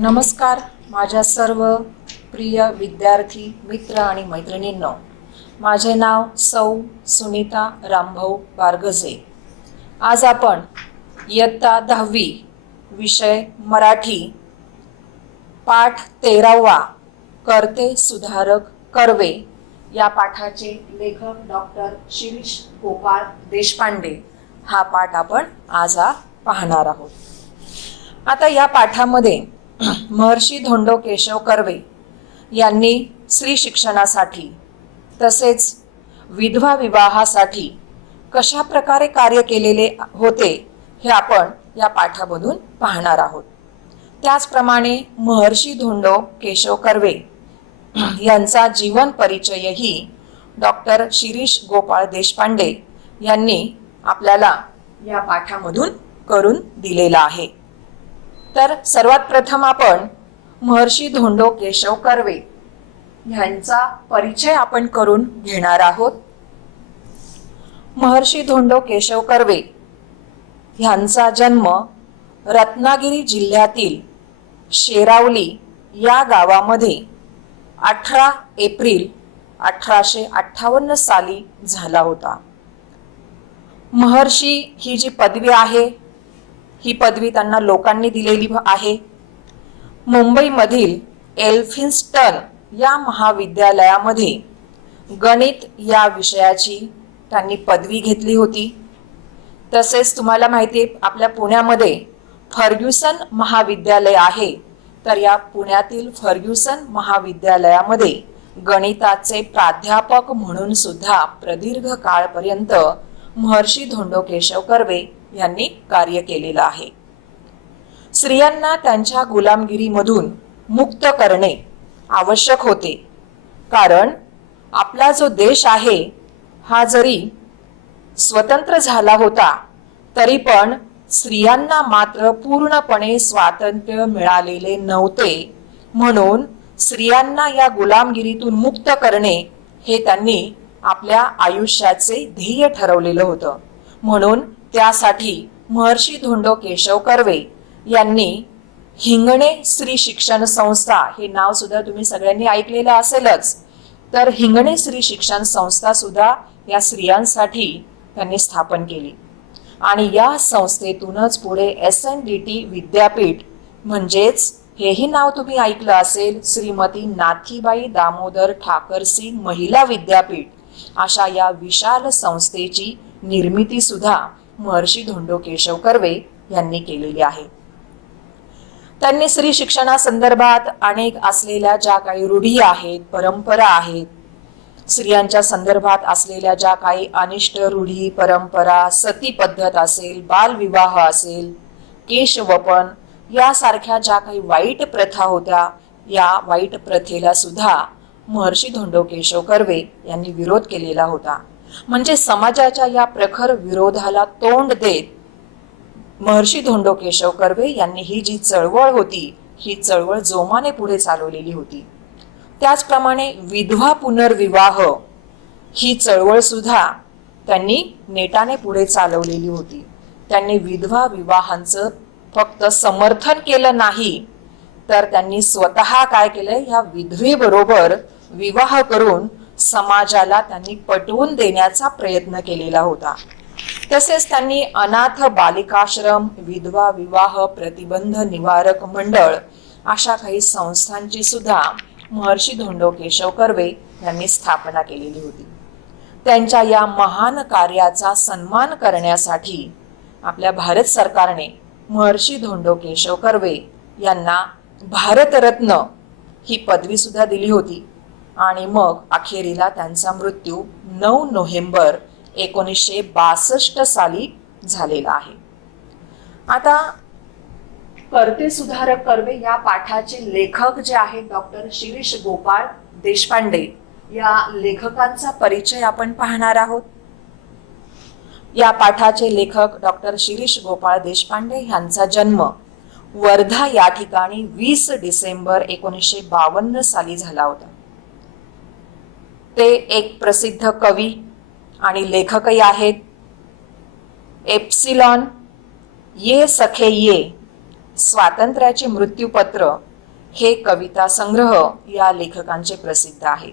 नमस्कार माझ्या सर्व प्रिय विद्यार्थी मित्र आणि मैत्रिणींनो, माझे नाव सौ सुनीता रामभाऊ बारगजे। आज आपण इयत्ता 10वी विषय मराठी पाठ 13वा करते सुधारक कर्वे या पाठाचे लेखक डॉक्टर शिरीष गोपाळ देशपांडे हा पाठ आपण आज पाहणार आहोत। आता या पाठामध्ये महर्षी धोंडो केशव कर्वे यांनी स्त्री शिक्षणासाठी तसेच विधवा विवाहासाठी कशा प्रकारे कार्य केलेले होते हे आपण या पाठामधून पाहणार आहोत। त्याचप्रमाणे महर्षी धोंडो केशव कर्वे यांचा जीवन परिचयही डॉक्टर शिरीष गोपाळ देशपांडे यांनी आपल्याला या पाठामधून करून दिलेला आहे। तर सर्वात प्रथम आपण महर्षी धोंडो केशव कर्वे यांचा परिचय आपण करून घेणार आहोत। महर्षी धोंडो केशव कर्वे यांचा जन्म रत्नागिरी जिल्ह्यातील शेरावली या गावामध्ये 18 एप्रिल 1858 साली झाला होता। महर्षी ही जी पदवी आहे ही पदवी त्यांना लोकांनी दिलेली आहे। मुंबईमधील एल्फिन्स्टन या महाविद्यालयामध्ये गणित या विषयाची त्यांनी पदवी घेतली होती। तसेच तुम्हाला माहिती आहे आपल्या पुण्यामध्ये फर्ग्युसन महाविद्यालय आहे, तर या पुण्यातील फर्ग्युसन महाविद्यालयामध्ये गणिताचे प्राध्यापक म्हणून सुद्धा प्रदीर्घ काळपर्यंत महर्षी धोंडो केशव कर्वे यांनी कार्य केलेलं आहे। स्त्रियांना त्यांच्या गुलामगिरीमधून मुक्त करणे आवश्यक होते, कारण आपला जो देश आहे हा जरी स्वतंत्र झाला होता तरी पण स्त्रियांना मात्र पूर्णपणे स्वातंत्र्य मिळालेले नव्हते। म्हणून स्त्रियांना या गुलामगिरीतून मुक्त करणे हे त्यांनी आपल्या आयुष्याचे ध्येय ठरवलेलं होतं। म्हणून त्यासाठी महर्षी धोंडो केशव कर्वे यांनी हिंगणे स्त्री शिक्षण संस्था हे नाव सुद्धा तुम्ही सगळ्यांनी ऐकलेलं असेलच, तर हिंगणे स्त्री शिक्षण संस्था सुद्धा या स्त्रियांसाठी त्यांनी स्थापन केली आणि या संस्थेतूनच पुढे SNDT विद्यापीठ म्हणजेच हेही नाव तुम्ही ऐकलं असेल श्रीमती नाथीबाई दामोदर ठाकरसी महिला विद्यापीठ अशा या विशाल संस्थेची निर्मिती सुद्धा महर्षी धोंडो केशव कर्वे यांनी केलेली आहे। त्यांनी स्त्री शिक्षणासंदर्भात अनेक असलेल्या ज्या काही रूढी आहेत, परंपरा आहेत, स्त्रियांच्या संदर्भात असलेल्या ज्या काही अनिष्ट रूढी परंपरा, सती पद्धत असेल, बालविवाह असेल, केशवपन यासारख्या ज्या काही वाईट प्रथा होत्या, या वाईट प्रथेला सुद्धा महर्षी धोंडो केशव कर्वे यांनी विरोध केलेला होता। म्हणजे समाजाच्या या प्रखर विरोधाला तोंड देत महर्षी धोंडो केशव कर्वे यांनी ही जी चळवळ होती ही चळवळ जोमाने पुढे चालवलेली होती। त्याचप्रमाणे विधवा पुनर्विवाह ही चळवळ सुद्धा त्यांनी नेटाने पुढे चालवलेली होती। त्यांनी विधवा विवाहांचं फक्त समर्थन केलं नाही, तर त्यांनी स्वतः काय केलं, या विधवेबरोबर विवाह करून समाजाला त्यांनी पटवून देण्याचा प्रयत्न केलेला होता। तसेच त्यांनी अनाथ बालिकाश्रम, विधवा विवाह प्रतिबंध निवारक मंडळ अशा काही संस्थांची सुद्धा महर्षी धोंडो केशव कर्वे यांनी स्थापना केलेली होती। त्यांच्या या महान कार्याचा सन्मान करण्यासाठी आपल्या भारत सरकारने महर्षी धोंडो केशव कर्वे यांना भारतरत्न ही पदवी सुद्धा दिली होती आणि मग अखेरीला त्यांचा मृत्यू 9 नोव्हेंबर 1962 साली झालेला आहे। आता करते सुधारक कर्वे या पाठाचे लेखक जे आहेत डॉक्टर शिरीष गोपाळ देशपांडे या लेखकांचा परिचय आपण पाहणार आहोत। या पाठाचे लेखक डॉक्टर शिरीष गोपाळ देशपांडे यांचा जन्म वर्धा या ठिकाणी 20 डिसेंबर 1952 साली झाला होता। ते एक प्रसिद्ध कवी आणि लेखकही आहेत। एप्सिलॉन ये सखे ये, स्वातंत्र्याचे मृत्यूपत्र हे कविता संग्रह या लेखकांचे प्रसिद्ध आहे.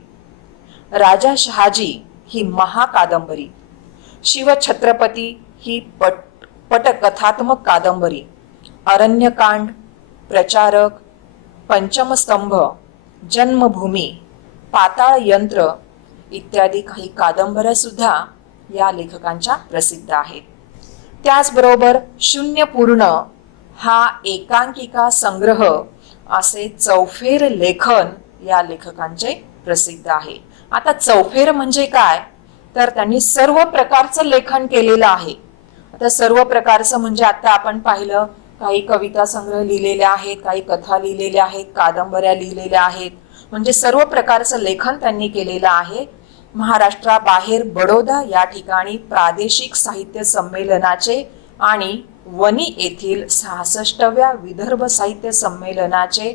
राजा शहाजी ही महाकादंबरी, शिवछत्रपती ही पटकथात्मक कादंबरी, अरण्यकांड, प्रचारक, पंचमस्तंभ, जन्मभूमी, पाताळ यंत्र इत्यादी काही कादंबऱ्या सुद्धा या लेखकांच्या प्रसिद्ध आहेत. त्याचबरोबर शून्यपूर्ण हा एकांकिका संग्रह असे चौफेर लेखन या लेखकांचे प्रसिद्ध आहे. आता चौफेर म्हणजे काय, तर त्यांनी सर्व प्रकारचं लेखन केलेलं आहे. आता सर्व प्रकारचं म्हणजे आता आपण पाहिलं, काही कविता संग्रह लिहिलेले आहेत, काही कथा लिहिलेल्या आहेत, कादंबऱ्या लिहिलेल्या आहेत, म्हणजे सर्व प्रकारचं लेखन त्यांनी केलेलं आहे. महाराष्ट्राबाहेर बडोदा या ठिकाणी प्रादेशिक साहित्य संमेलनाचे आणि वणी येथील 66व्या विदर्भ साहित्य संमेलनाचे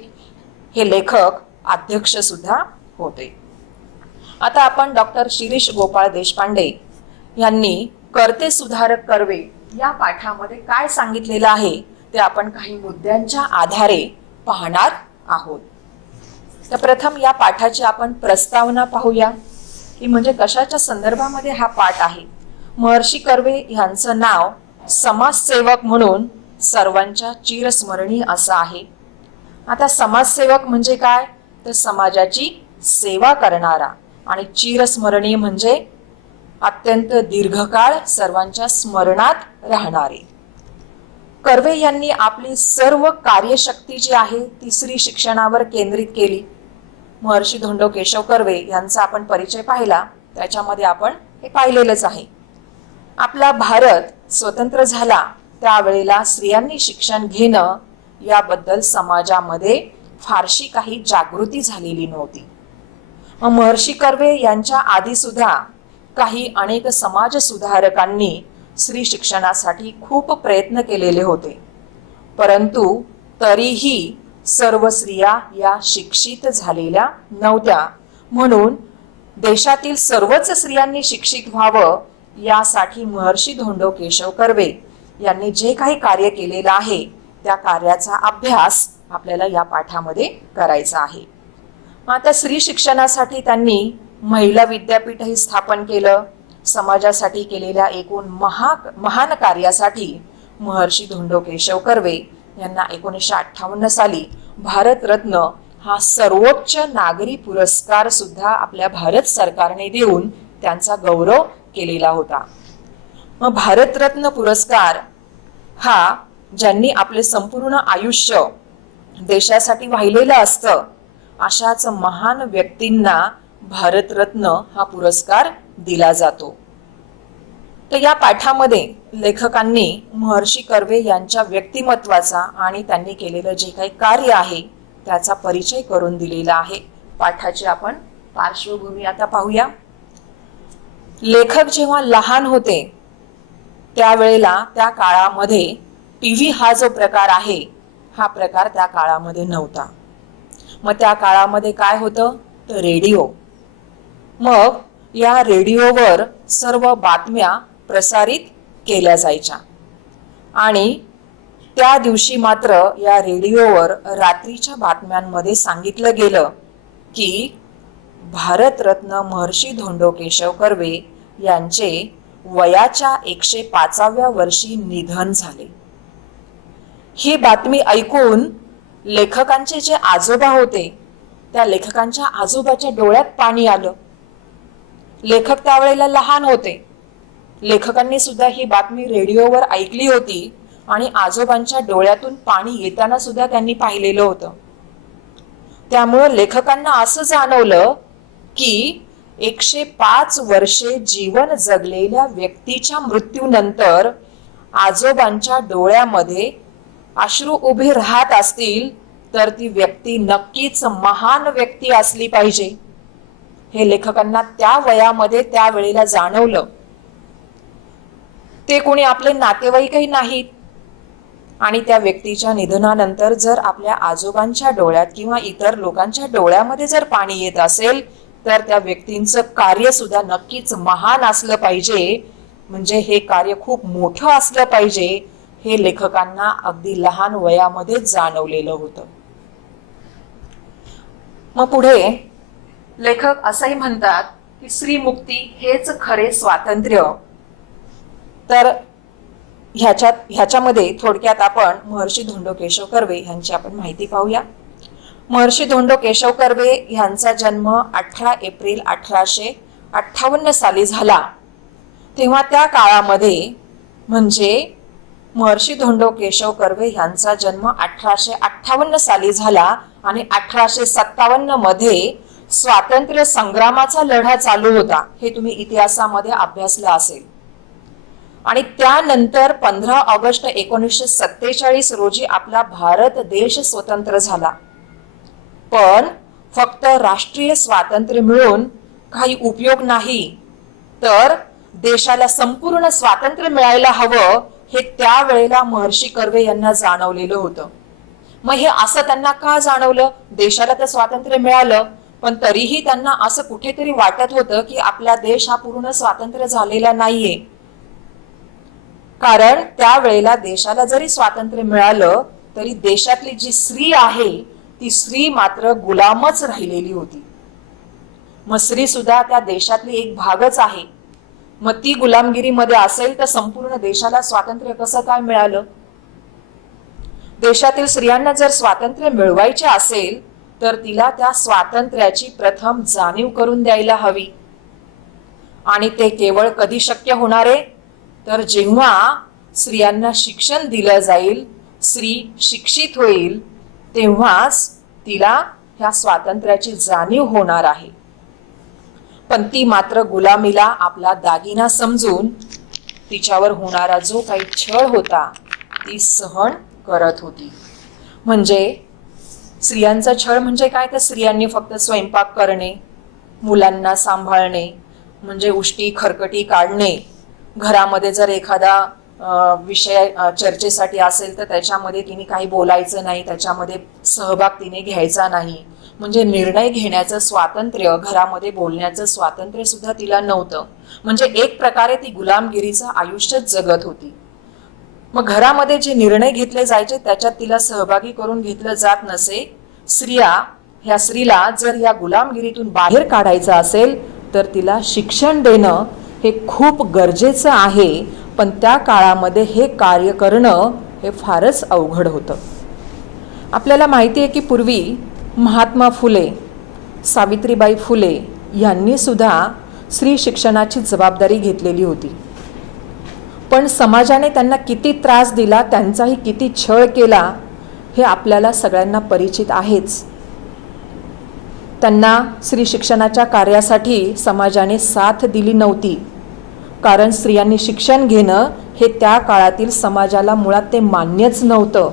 हे लेखक अध्यक्ष सुद्धा होते. आता आपण डॉक्टर शिरीष गोपाळ देशपांडे यांनी कर्ते सुधारक कर्वे या पाठामध्ये काय सांगितलेलं आहे ते आपण काही मुद्द्यांच्या आधारे पाहणार आहोत. तर प्रथम या पाठाची आपण प्रस्तावना पाहूया की म्हणजे कशाच्या संदर्भामध्ये हा पाठ आहे. महर्षी कर्वे यांचं नाव समाजसेवक म्हणून सर्वांच्या चिरस्मरणी असं आहे. आता समाजसेवक म्हणजे काय, तर समाजाची सेवा करणारा, आणि चिरस्मरणीय म्हणजे अत्यंत दीर्घकाळ सर्वांच्या स्मरणात राहणारे. कर्वे यांनी आपली सर्व कार्यशक्ती जी आहे ती स्त्री शिक्षणावर केंद्रित केली. महर्षी धोंडो केशव कर्वे यांचा आपण परिचय पाहिला, त्याच्यामध्ये आपण हे पाहिलेलंच आहे. आपला भारत स्वतंत्र झाला त्यावेळेला स्त्रियांनी शिक्षण घेणं याबद्दल समाजामध्ये फारशी काही जागृती झालेली नव्हती. महर्षी कर्वे यांच्या आधी सुद्धा अनेक समाज सुधारकांनी स्त्री शिक्षणासाठी खूप प्रयत्न केलेले होते, परंतु तरीही सर्व स्त्रिया या शिक्षित झालेल्या नव्हत्या. म्हणून देशातील सर्वच स्त्रियांनी शिक्षित व्हावं यासाठी महर्षी धोंडो केशव कर्वे यांनी जे काही कार्य केलेलं आहे त्या कार्याचा अभ्यास आपल्याला या पाठामध्ये करायचा आहे. आता स्त्री शिक्षणासाठी त्यांनी महिला विद्यापीठही स्थापन केलं. समाजासाठी केलेल्या एकूण महान कार्यासाठी महर्षी धोंडो केशव कर्वे यांना 1958 साली भारतरत्न हा सर्वोच्च नागरी पुरस्कार सुद्धा आपल्या भारत सरकारने देऊन त्यांचा गौरव केलेला होता. मग भारतरत्न पुरस्कार हा ज्यांनी आपले संपूर्ण आयुष्य देशासाठी वाहिलेलं असतं अशाच महान व्यक्तींना भारतरत्न हा पुरस्कार दिला जातो. तर या पाठामध्ये लेखकांनी महर्षी कर्वे यांच्या व्यक्तिमत्वाचा आणि त्यांनी केलेलं जे काही कार्य आहे त्याचा परिचय करून दिलेला आहे. पाठाची आपण पार्श्वभूमी आता पाहूया. लेखक जेव्हा लहान होते त्यावेळेला त्या काळामध्ये टीव्ही हा जो प्रकार आहे हा प्रकार त्या काळामध्ये नव्हता. मग त्या काळामध्ये काय होतं तर रेडिओ. मग या रेडिओवर सर्व बातम्या प्रसारित केल्या जायच्या आणि त्या दिवशी मात्र या रेडिओवर रात्रीच्या बातम्यांमध्ये सांगितलं गेलं की भारतरत्न महर्षी धोंडो केशव कर्वे यांचे वयाच्या 105व्या वर्षी निधन झाले. ही बातमी ऐकून लेखकांचे जे आजोबा होते त्या लेखकांच्या आजोबाच्या डोळ्यात पाणी आलं. लेखक त्यावेळेला लहान होते. लेखकांनी सुद्धा ही बातमी रेडिओवर ऐकली होती आणि आजोबांच्या डोळ्यातून पाणी येताना सुद्धा त्यांनी पाहिलेलं होतं. त्यामुळे लेखकांना असं जाणवलं की 105 वर्षे जीवन जगलेल्या व्यक्तीच्या मृत्यूनंतर आजोबांच्या डोळ्यामध्ये अश्रू उभे राहत असतील तर ती व्यक्ती नक्कीच महान व्यक्ती असली पाहिजे. हे लेखकांना त्या वयामध्ये त्या वेळेला जाणवलं. ते कोणी आपले नातेवाईकही नाहीत आणि त्या व्यक्तीच्या निधनानंतर जर आपल्या आजोबांच्या डोळ्यात किंवा इतर लोकांच्या डोळ्यामध्ये जर पाणी येत असेल तर त्या व्यक्तींचं कार्य सुद्धा नक्कीच महान असलं पाहिजे. म्हणजे हे कार्य खूप मोठं असलं पाहिजे हे लेखकांना अगदी लहान वयामध्ये जाणवलेलं होतं. मग पुढे लेखक असंही म्हणतात की स्त्रीमुक्ती हेच खरे स्वातंत्र्य. तर ह्याच्यामध्ये थोडक्यात आपण महर्षी धोंडो केशव कर्वे यांची आपण माहिती पाहूया. महर्षी धोंडो केशव कर्वे यांचा जन्म 18 एप्रिल 1858 साली झाला. तेव्हा त्या काळामध्ये म्हणजे महर्षी धोंडो केशव कर्वे यांचा जन्म 1858 साली झाला आणि 1857 मध्ये स्वातंत्र्य संग्रामाचा लढा चालू होता. हे तुम्ही इतिहासामध्ये अभ्यासलं असेल. आणि त्यानंतर 15 ऑगस्ट 1947 रोजी आपला भारत देश स्वतंत्र झाला. पण फक्त राष्ट्रीय स्वातंत्र्य मिळून काही उपयोग नाही, तर देशाला संपूर्ण स्वातंत्र्य मिळायला हवं हे त्यावेळेला महर्षी कर्वे यांना जाणवलेलं होतं. मग हे असं त्यांना का जाणवलं? देशाला तर स्वातंत्र्य मिळालं, पण तरीही त्यांना असं कुठेतरी वाटत होतं की आपला देश हा पूर्ण स्वातंत्र्य झालेला नाहीये. कारण त्यावेळेला देशाला जरी स्वातंत्र्य मिळालं तरी देशातली जी स्त्री आहे ती स्त्री मात्र गुलामच राहिलेली होती. मग स्त्री सुद्धा त्या देशातली एक भागच आहे. मग ती गुलामगिरीमध्ये असेल तर संपूर्ण देशाला स्वातंत्र्य कसं काय मिळालं? देशातील स्त्रियांना जर स्वातंत्र्य मिळवायचे असेल तर तिला त्या स्वातंत्र्याची प्रथम जाणीव करून द्यायला हवी. आणि ते केवळ कधी शक्य होणार आहे? तर जेव्हा स्त्रियांना शिक्षण दिलं जाईल, स्त्री शिक्षित होईल, तेव्हाच तिला ह्या स्वातंत्र्याची जाणीव होणार आहे. पण ती मात्र गुलामीला आपला दागिना समजून तिच्यावर होणारा जो काही छळ होता ती सहन करत होती. म्हणजे स्त्रियांचा छळ म्हणजे काय? तर स्त्रियांनी फक्त स्वयंपाक करणे, मुलांना सांभाळणे, म्हणजे उष्टी खरकटी काढणे, घरामध्ये जर एखादा विषय चर्चेसाठी असेल तर त्याच्यामध्ये तिने काही बोलायचं नाही, त्याच्यामध्ये सहभाग तिने घ्यायचा नाही. म्हणजे निर्णय घेण्याचं स्वातंत्र्य, घरामध्ये बोलण्याचं स्वातंत्र्य सुद्धा तिला नव्हतं. म्हणजे एक प्रकारे ती गुलामगिरीचं आयुष्यच जगत होती. मग घरामध्ये जे निर्णय घेतले जायचे त्याच्यात तिला सहभागी करून घेतलं जात नसे. ह्या स्त्रीला जर या गुलामगिरीतून बाहेर काढायचं असेल तर तिला शिक्षण देणं हे खूप गरजेचं आहे. पण त्या काळामध्ये हे कार्य करणं हे फारच अवघड होतं. आपल्याला माहिती आहे की पूर्वी महात्मा फुले, सावित्रीबाई फुले यांनी सुद्धा स्त्री शिक्षणाची जबाबदारी घेतलेली होती. पण समाजाने त्यांना किती त्रास दिला, त्यांचाही किती छळ केला हे आपल्याला सगळ्यांना परिचित आहेच. त्यांना स्त्री शिक्षणाच्या कार्यासाठी समाजाने साथ दिली नव्हती. कारण स्त्रियांनी शिक्षण घेणं हे त्या काळातील समाजाला मुळात ते मान्यच नव्हतं.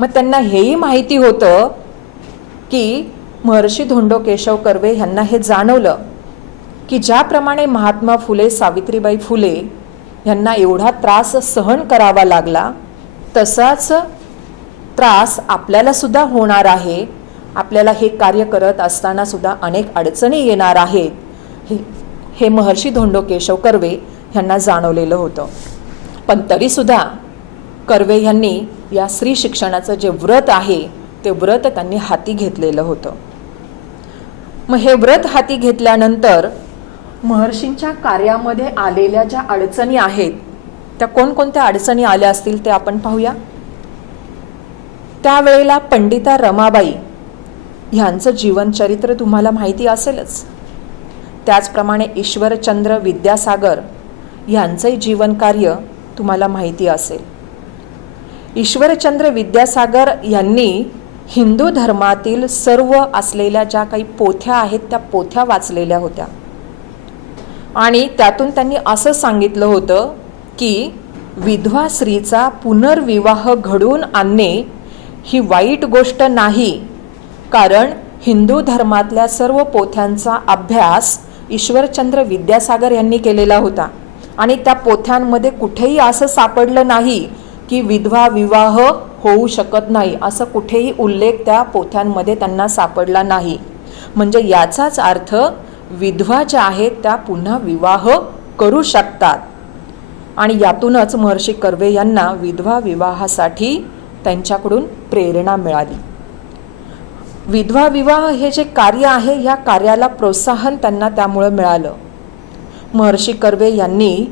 मग त्यांना हेही माहिती होतं की महर्षी धोंडो केशव कर्वे यांना हे जाणवलं की ज्याप्रमाणे महात्मा फुले, सावित्रीबाई फुले यांना एवढा त्रास सहन करावा लागला तसाच त्रास आपल्याला सुद्धा होणार आहे. आपल्याला हे कार्य करत असताना सुद्धा अनेक अडचणी येणार आहेत हे महर्षी धोंडो केशव कर्वे यांना जाणवलेलं होतं. पण तरीसुद्धा कर्वे यांनी या स्त्री शिक्षणाचं जे व्रत आहे ते व्रत त्यांनी हाती घेतलेलं होतं. मग हे व्रत हाती घेतल्यानंतर महर्षींच्या कार्यामध्ये आलेल्या ज्या अडचणी आहेत त्या कोणकोणत्या अडचणी आल्या असतील ते आपण पाहूया. त्यावेळेला पंडिता रमाबाई ह्यांचं जीवनचरित्र तुम्हाला माहिती असेलच. त्याचप्रमाणे ईश्वरचंद्र विद्यासागर यांचंही जीवनकार्य तुम्हाला माहिती असेल. ईश्वरचंद्र विद्यासागर यांनी हिंदू धर्मातील सर्व असलेल्या ज्या काही पोथ्या आहेत त्या पोथ्या वाचलेल्या होत्या आणि त्यातून त्यांनी असं सांगितलं होतं की विधवा स्त्रीचा पुनर्विवाह घडवून आणणे ही वाईट गोष्ट नाही. कारण हिंदू धर्मातल्या सर्व पोथ्यांचा अभ्यास ईश्वरचंद्र विद्यासागर यांनी केलेला होता आणि त्या पोथ्यांमध्ये कुठेही असं सापडलं नाही की विधवा विवाह होऊ शकत नाही, असं कुठेही उल्लेख त्या पोथ्यांमध्ये त्यांना सापडला नाही. म्हणजे याचाच अर्थ विधवा ज्या आहेत त्या पुन्हा विवाह करू शकतात. आणि यातूनच महर्षी कर्वे यांना विधवा विवाहासाठी त्यांच्याकडून प्रेरणा मिळाली. विधवा विवाह हे जे कार्य आहे, या कार्याला प्रोत्साहन त्यांना त्यामुळे मिळालं. महर्षी कर्वे यांनी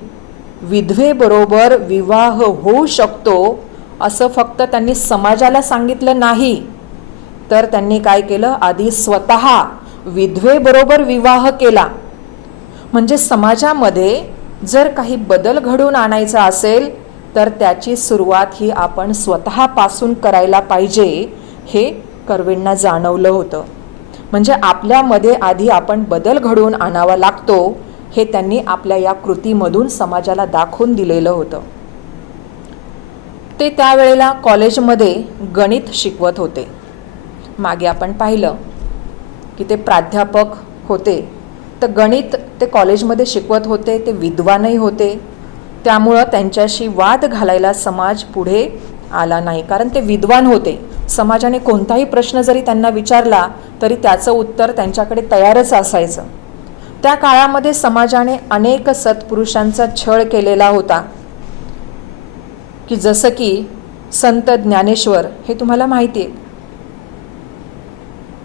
विधवेबरोबर विवाह होऊ शकतो असं फक्त त्यांनी समाजाला सांगितलं नाही, तर त्यांनी काय केलं, आधी स्वतः विधवेबरोबर विवाह केला. म्हणजे समाजामध्ये जर काही बदल घडवून आणायचा असेल तर त्याची सुरुवात ही आपण स्वतःपासून करायला पाहिजे, हे कर्वेंना जाणवलं होतं. म्हणजे आपल्यामध्ये आधी आपण बदल घडवून आणावा लागतो, हे त्यांनी आपल्या या कृतीमधून समाजाला दाखवून दिलेलं होतं. ते त्यावेळेला कॉलेजमध्ये गणित शिकवत होते. मागे आपण पाहिलं की ते प्राध्यापक होते, तर गणित ते कॉलेजमध्ये शिकवत होते. ते विद्वानही होते, त्यामुळं त्यांच्याशी वाद घालायला समाज पुढे आला नाही, कारण ते विद्वान होते. समाजाने कोणताही प्रश्न जरी त्यांना विचारला तरी त्याचं उत्तर त्यांच्याकडे तयारच असायचं. त्या काळामध्ये समाजाने अनेक सत्पुरुषांचा छळ केलेला होता, की जसं की संत ज्ञानेश्वर, हे तुम्हाला माहिती आहे.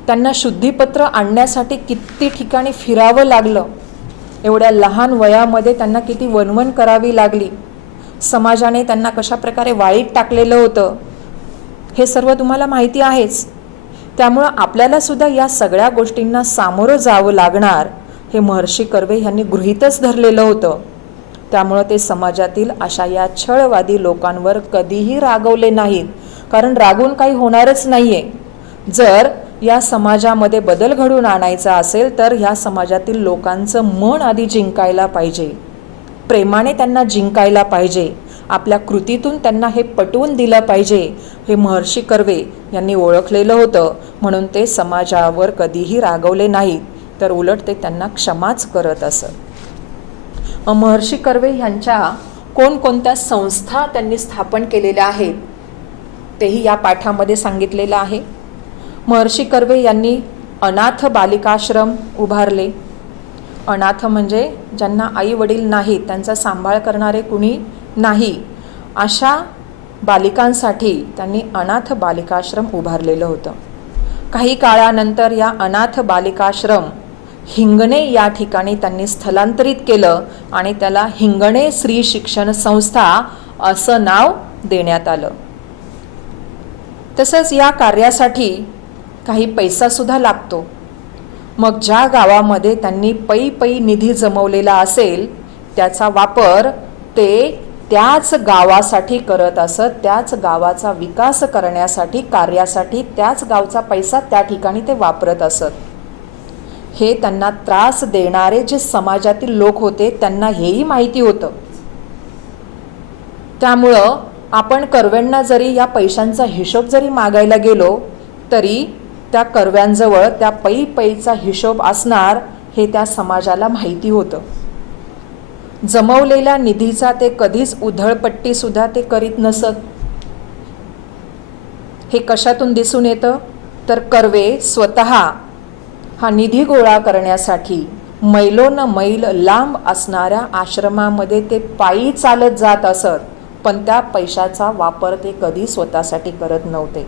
त्यांना शुद्धीपत्र आणण्यासाठी किती ठिकाणी फिरावं लागलं. एवढ्या लहान वयामध्ये त्यांना किती वणवण करावी लागली. समाजाने त्यांना कशा प्रकारे वाळीत टाकलेलं होतं, हे सर्व तुम्हाला माहिती आहेच. त्यामुळं आपल्याला सुद्धा या सगळ्या गोष्टींना सामोरं जावं लागणार, हे महर्षी कर्वे यांनी गृहीतच धरलेलं होतं. त्यामुळं ते समाजातील अशा या छळवादी लोकांवर कधीही रागवले नाहीत, कारण रागून काही होणारच नाहीये. जर या समाजामध्ये बदल घडवून आणायचा असेल तर ह्या समाजातील लोकांचं मन आधी जिंकायला पाहिजे, प्रेमाने त्यांना जिंकायला पाहिजे, आपल्या कृतीतून त्यांना हे पटवून दिलं पाहिजे, हे महर्षी कर्वे यांनी ओळखलेलं होतं. म्हणून ते समाजावर कधीही रागवले नाहीत, तर उलट ते त्यांना क्षमाच करत असत. महर्षी कर्वे यांच्या कोणकोणत्या संस्था त्यांनी स्थापन केलेल्या आहेत तेही या पाठामध्ये सांगितलेलं आहे. महर्षी कर्वे यांनी अनाथ बालिकाश्रम उभारले. अनाथ म्हणजे ज्यांना आई वडील नाहीत, त्यांचा सांभाळ करणारे कुणी नाही, अशा बालिकांसाठी त्यांनी अनाथ बालिकाश्रम उभारलेलं होतं. काही काळानंतर या अनाथ बालिकाश्रम हिंगणे या ठिकाणी त्यांनी स्थलांतरित केलं आणि त्याला हिंगणे स्त्री शिक्षण संस्था असं नाव देण्यात आलं. तसंच या कार्यासाठी काही पैसा सुद्धा लागतो. मग ज्या गावामध्ये त्यांनी पै निधी जमवलेला असेल त्याचा वापर ते त्याच गावासाठी करत असत, त्याच गावाचा विकास करण्यासाठी, कार्यासाठी त्याच गावचा पैसा त्या ठिकाणी ते वापरत असत. हे त्यांना त्रास देणारे जे समाजातील लोक होते त्यांना हेही माहिती होतं. त्यामुळं आपण कर्व्यांना जरी या पैशांचा हिशोब जरी मागायला गेलो तरी त्या कर्व्यांजवळ त्या पैचा हिशोब असणार, हे त्या समाजाला माहिती होतं. जमवलेल्या निधीचा ते कधीच उधळपट्टी सुद्धा ते करीत नसत. हे कशातून दिसून येतं, तर कर्वे स्वतः हा निधी गोळा करण्यासाठी मैलोन मैल लांब असणाऱ्या आश्रमामध्ये ते पायी चालत जात असत, पण त्या पैशाचा वापर ते कधी स्वतःसाठी करत नव्हते.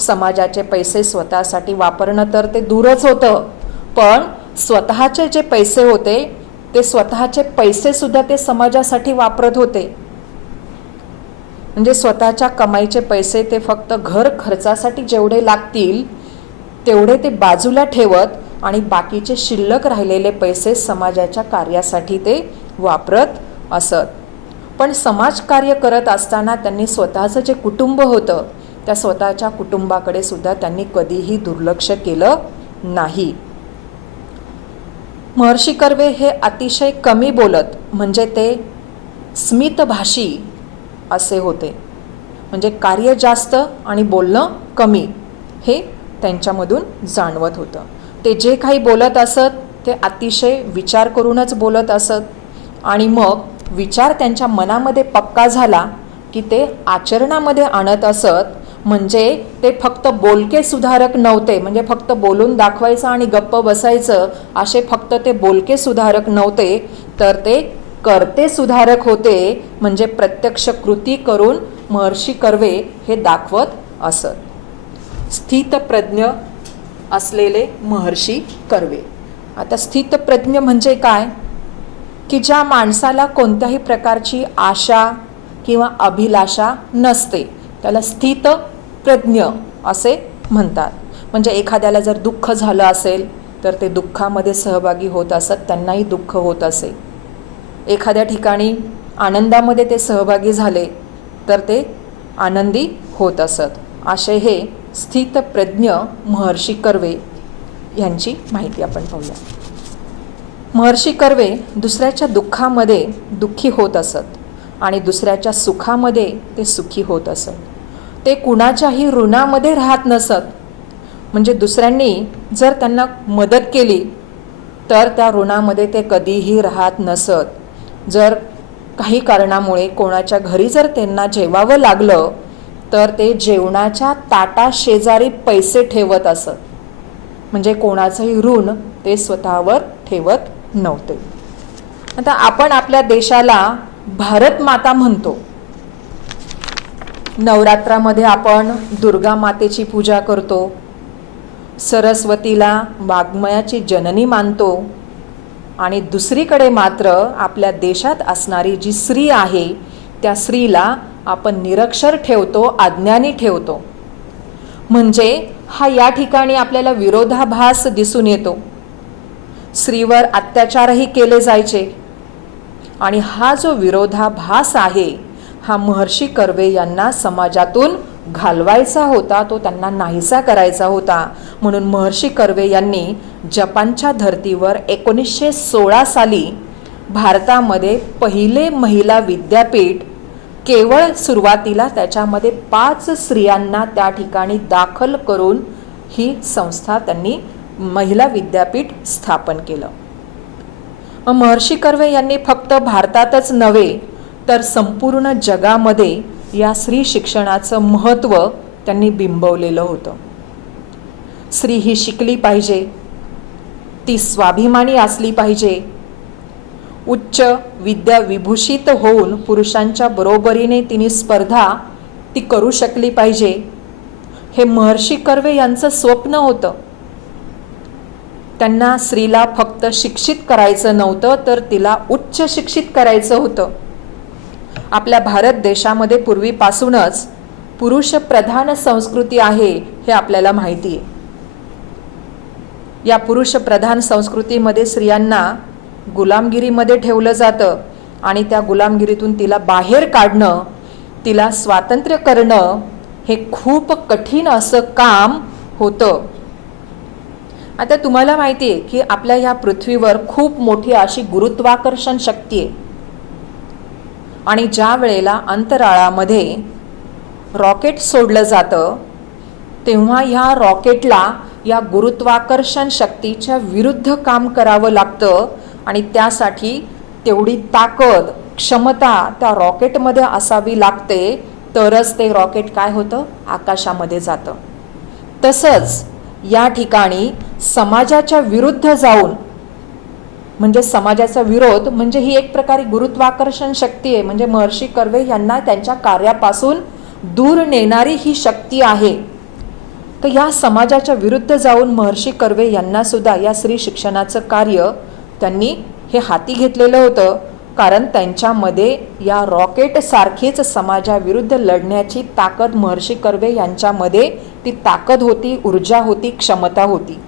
समाजाचे पैसे स्वतःसाठी वापरणं तर ते दूरच होतं, पण स्वतःचे जे पैसे होते ते स्वतःचे पैसे सुद्धा ते समाजासाठी वापरत होते. म्हणजे स्वतःच्या कमाईचे पैसे ते फक्त घर खर्चासाठी जेवढे लागतील तेवढे ते बाजूला ठेवत आणि बाकीचे शिल्लक राहिलेले पैसे समाजाच्या कार्यासाठी ते वापरत असत. पण समाजकार्य करत असताना त्यांनी स्वतःचं जे कुटुंब होतं त्या स्वतःच्या कुटुंबाकडे सुद्धा त्यांनी कधीही दुर्लक्ष केलं नाही. महर्षी कर्वे हे अतिशय कमी बोलत, म्हणजे ते स्मितभाषी असे होते. म्हणजे कार्य जास्त आणि बोलणं कमी हे त्यांच्यामधून जाणवत होतं. ते जे काही बोलत असत ते अतिशय विचार करूनच बोलत असत आणि मग विचार त्यांच्या मनामध्ये पक्का झाला की ते आचरणामध्ये आणत असत. म्हणजे ते फक्त बोलके सुधारक नव्हते, म्हणजे फक्त बोलून दाखवायचं आणि गप्प बसायचं असे फक्त ते बोलके सुधारक नव्हते, तर ते करते सुधारक होते. म्हणजे प्रत्यक्ष कृती करून महर्षी कर्वे हे दाखवत असत. स्थितप्रज्ञ असलेले महर्षी कर्वे. आता स्थितप्रज्ञ म्हणजे काय, की ज्या माणसाला कोणत्याही प्रकारची आशा किंवा अभिलाषा नसते त्याला स्थितप्रज्ञ असे म्हणतात. म्हणजे एखाद्याला जर दुःख झालं असेल तर ते दुःखामध्ये सहभागी होत असत, त्यांनाही दुःख होत असे. एखाद्या ठिकाणी आनंदामध्ये ते सहभागी झाले तर ते आनंदी होत असत. असे हे स्थितप्रज्ञ महर्षी कर्वे यांची माहिती आपण पाहूया. महर्षी कर्वे दुसऱ्याच्या दुःखामध्ये दुःखी होत असत आणि दुसऱ्याच्या सुखामध्ये ते सुखी होत असत. ते कुणाच्याही ऋणामध्ये राहत नसत. म्हणजे दुसऱ्यांनी जर त्यांना मदत केली तर त्या ऋणामध्ये ते कधीही राहत नसत. जर काही कारणामुळे कोणाच्या घरी जर त्यांना जेवावं लागलं तर ते जेवणाच्या ताटाशेजारी पैसे ठेवत असत. म्हणजे कोणाचंही ऋण ते स्वतःवर ठेवत नव्हते. आता आपण आपल्या देशाला भारत माता म्हणतो. नवरात्रामध्ये आपण दुर्गा मातेची पूजा करतो, सरस्वतीला वाङ्मयाची जननी मानतो आणि दुसरीकडे मात्र आपल्या देशात असणारी जी स्त्री आहे त्या स्त्रीला आपण निरक्षर ठेवतो, अज्ञानी ठेवतो. म्हणजे हा या ठिकाणी आपल्याला विरोधाभास दिसून येतो. स्त्रीवर अत्याचारही केले जायचे आणि हा जो विरोधाभास आहे हा महर्षी कर्वे यांना समाजातून घालवायचा होता, तो त्यांना नाहीसा करायचा होता. म्हणून महर्षी कर्वे यांनी जपानच्या धर्तीवर 1916 साली भारतामध्ये पहिले महिला विद्यापीठ, केवळ सुरुवातीला त्याच्यामध्ये 5 स्त्रियांना त्या ठिकाणी दाखल करून ही संस्था त्यांनी महिला विद्यापीठ स्थापन केलं. महर्षी कर्वे यांनी फक्त भारतातच नव्हे तर संपूर्ण जगामध्ये या स्त्री शिक्षणाचं महत्त्व त्यांनी बिंबवलेलं होतं. स्त्री ही शिकली पाहिजे, ती स्वाभिमानी असली पाहिजे, उच्च विद्या विभूषित होऊन पुरुषांच्या बरोबरीने तिने स्पर्धा ती करू शकली पाहिजे. हे महर्षी कर्वे यांचं स्वप्न होतं. त्यांना स्त्रीला फक्त शिक्षित करायचं नव्हतं तर तिला उच्च शिक्षित करायचं होतं. आपल्या भारत देशामध्ये पूर्वीपासूनच पुरुष प्रधान संस्कृती आहे हे आपल्याला माहिती आहे. या पुरुष प्रधान संस्कृतीमध्ये स्त्रियांना गुलामगिरीमध्ये ठेवलं जातं आणि त्या गुलामगिरीतून तिला बाहेर काढणं, तिला स्वातंत्र्य करणं हे खूप कठीण असं काम होतं. आता तुम्हाला माहिती आहे की आपल्या या पृथ्वीवर खूप मोठी अशी गुरुत्वाकर्षण शक्ती आहे आणि ज्या वेळेला अंतराळामध्ये रॉकेट सोडलं जातं तेव्हा ह्या रॉकेटला या गुरुत्वाकर्षण शक्तीच्या विरुद्ध काम करावं लागतं आणि त्यासाठी तेवढी ताकद, क्षमता त्या रॉकेटमध्ये असावी लागते तरच ते रॉकेट काय होतं, आकाशामध्ये जातं. तसंच या ठिकाणी समाजाच्या विरुद्ध जाऊन, म्हणजे समाजाचा विरोध म्हणजे ही एक प्रकारे गुरुत्वाकर्षण शक्ती आहे. म्हणजे महर्षी कर्वे यांना त्यांच्या कार्यापासून दूर नेणारी ही शक्ती आहे. तर या समाजाच्या विरुद्ध जाऊन महर्षी कर्वे यांना सुद्धा या स्त्री शिक्षणाचं कार्य त्यांनी हे हाती घेतलेलं होतं. कारण त्यांच्यामध्ये या रॉकेट सारखीच समाजाविरुद्ध लढण्याची ताकद महर्षी कर्वे यांच्यामध्ये ती ताकद होती, ऊर्जा होती, क्षमता होती.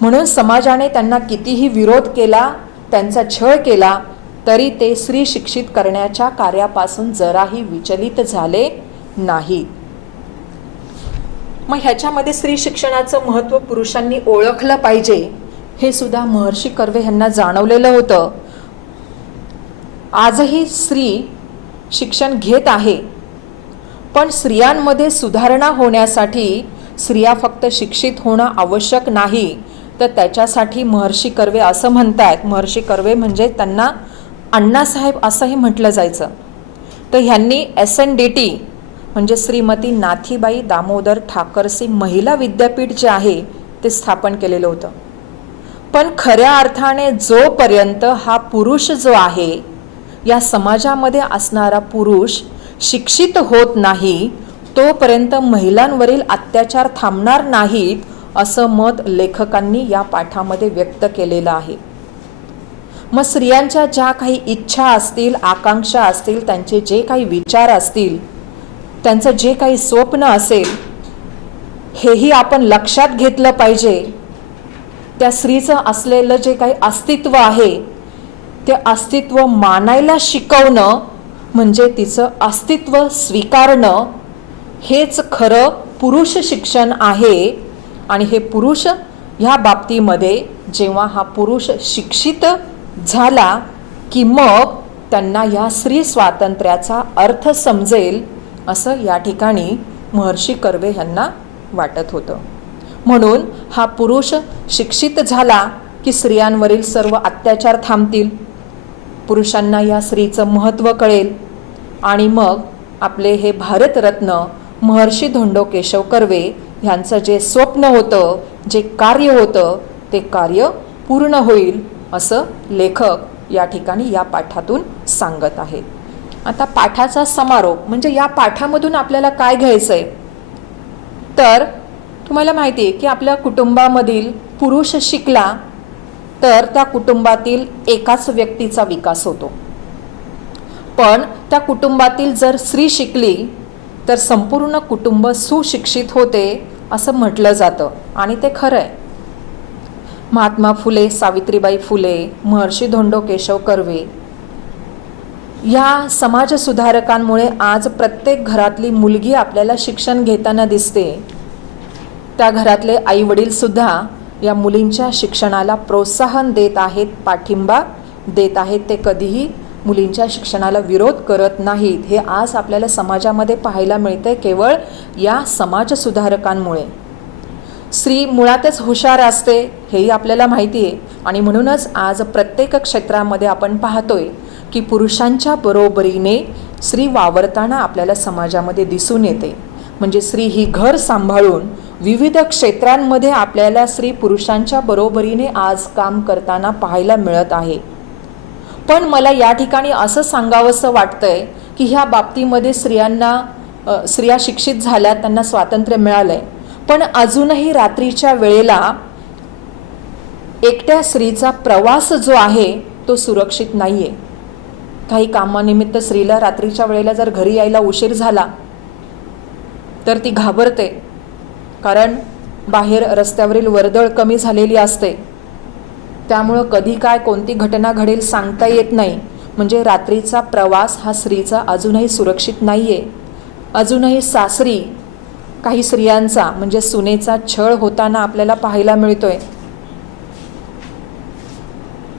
म्हणून समाजाने त्यांना कितीही विरोध केला, त्यांचा छळ केला तरी ते स्त्री शिक्षित करण्याच्या कार्यापासून जराही विचलित झाले नाही. मग ह्याच्यामध्ये स्त्री शिक्षणाचं महत्त्व पुरुषांनी ओळखलं पाहिजे हे सुद्धा महर्षी कर्वे यांना जाणवलेलं होतं. आजही स्त्री शिक्षण घेत आहे, पण स्त्रियांमध्ये सुधारणा होण्यासाठी स्त्रिया फक्त शिक्षित होणं आवश्यक नाही, तर त्याच्यासाठी महर्षी कर्वे असं म्हणतात, महर्षी कर्वे म्हणजे त्यांना अण्णासाहेब असंही म्हटलं जायचं. तर ह्यांनी SNDT म्हणजे श्रीमती नाथीबाई दामोदर ठाकरसी महिला विद्यापीठ जे आहे ते स्थापन केलेलं होतं. पण खऱ्या अर्थाने जोपर्यंत हा पुरुष जो आहे, या समाजामध्ये असणारा पुरुष शिक्षित होत नाही तोपर्यंत महिलांवरील अत्याचार थांबणार नाहीत असं मत लेखकांनी या पाठामध्ये व्यक्त केलेलं आहे. मग स्त्रियांच्या ज्या काही इच्छा असतील, आकांक्षा असतील, त्यांचे जे काही विचार असतील, त्यांचं जे काही स्वप्न असेल, हेही आपण लक्षात घेतलं पाहिजे. त्या स्त्रीचं असलेलं जे काही अस्तित्व आहे ते अस्तित्व मानायला शिकवणं म्हणजे तिचं अस्तित्व स्वीकारणं हेच खरं पुरुष शिक्षण आहे. आणि हे पुरुष ह्या बाबतीमध्ये जेव्हा हा पुरुष शिक्षित झाला की मग त्यांना ह्या स्त्री स्वातंत्र्याचा अर्थ समजेल असं या ठिकाणी महर्षी कर्वे यांना वाटत होतं. म्हणून हा पुरुष शिक्षित झाला की स्त्रियांवरील सर्व अत्याचार थांबतील, पुरुषांना या स्त्रीचं महत्त्व कळेल आणि मग आपले हे भारतरत्न महर्षी धोंडो केशव कर्वे ह्यांचं जे स्वप्न होतं, जे कार्य होतं ते कार्य पूर्ण होईल असं लेखक या ठिकाणी या पाठातून सांगत आहेत. आता पाठाचा समारोप म्हणजे या पाठामधून आपल्याला काय घ्यायचं आहे, तर तुम्हाला माहिती आहे की आपल्या कुटुंबामधील पुरुष शिकला तर त्या कुटुंबातील एकाच व्यक्तीचा विकास होतो, पण त्या कुटुंबातील जर स्त्री शिकली तर संपूर्ण कुटुंब सुशिक्षित होते असं म्हटलं जातं आणि ते खरं आहे. महात्मा फुले, सावित्रीबाई फुले, महर्षी धोंडो केशव कर्वे या समाजसुधारकांमुळे आज प्रत्येक घरातली मुलगी आपल्याला शिक्षण घेताना दिसते. त्या घरातले आईवडील सुद्धा या मुलींच्या शिक्षणाला प्रोत्साहन देत आहेत, पाठिंबा देत आहेत. ते कधीही मुलींच्या शिक्षणाला विरोध करत नाहीत. हे आज आपल्याला समाजामध्ये पाहायला मिळते केवळ या समाजसुधारकांमुळे. स्त्री मुळातच हुशार असते हेही आपल्याला माहिती आहे आणि म्हणूनच आज प्रत्येक क्षेत्रामध्ये आपण पाहतोय की पुरुषांच्या बरोबरीने स्त्री वावरताना आपल्याला समाजामध्ये दिसून येते. म्हणजे स्त्री ही घर सांभाळून विविध क्षेत्रांमध्ये आपल्याला स्त्री पुरुषांच्या बरोबरीने आज काम करताना पाहायला मिळत आहे. पण मला या ठिकाणी असं सांगावंसं वाटतंय की ह्या बाबतीमध्ये स्त्रिया शिक्षित झाल्या, त्यांना स्वातंत्र्य मिळालंय, पण अजूनही रात्रीच्या वेळेला एकट्या स्त्रीचा प्रवास जो आहे तो सुरक्षित नाहीये. काही कामानिमित्त स्त्रीला रात्रीच्या वेळेला जर घरी यायला उशीर झाला तर ती घाबरते, कारण बाहेर रस्त्यावरील वर्दळ कमी झालेली असते. त्यामुळं कधी काय कोणती घटना घडेल सांगता येत नाही. म्हणजे रात्रीचा प्रवास हा स्त्रीचा अजूनही सुरक्षित नाहीये. अजूनही सासरी काही स्त्रियांचा म्हणजे सुनेचा छळ होताना आपल्याला पाहायला मिळतोय.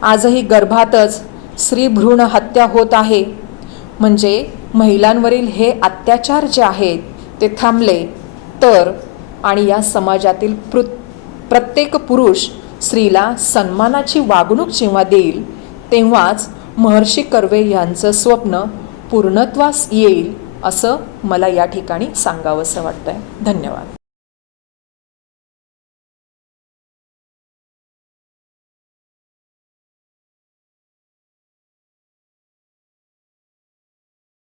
आजही गर्भातच स्त्री भ्रूण हत्या होत आहे. म्हणजे महिलांवरील हे अत्याचार जे आहेत ते थांबले तर आणि या समाजातील प्रत्येक पुरुष स्त्रीला सन्मानाची वागणूक जेव्हा देईल तेव्हाच महर्षी कर्वे यांचं स्वप्न पूर्णत्वास येईल असं मला या ठिकाणी सांगावंसं वाटतंय. धन्यवाद.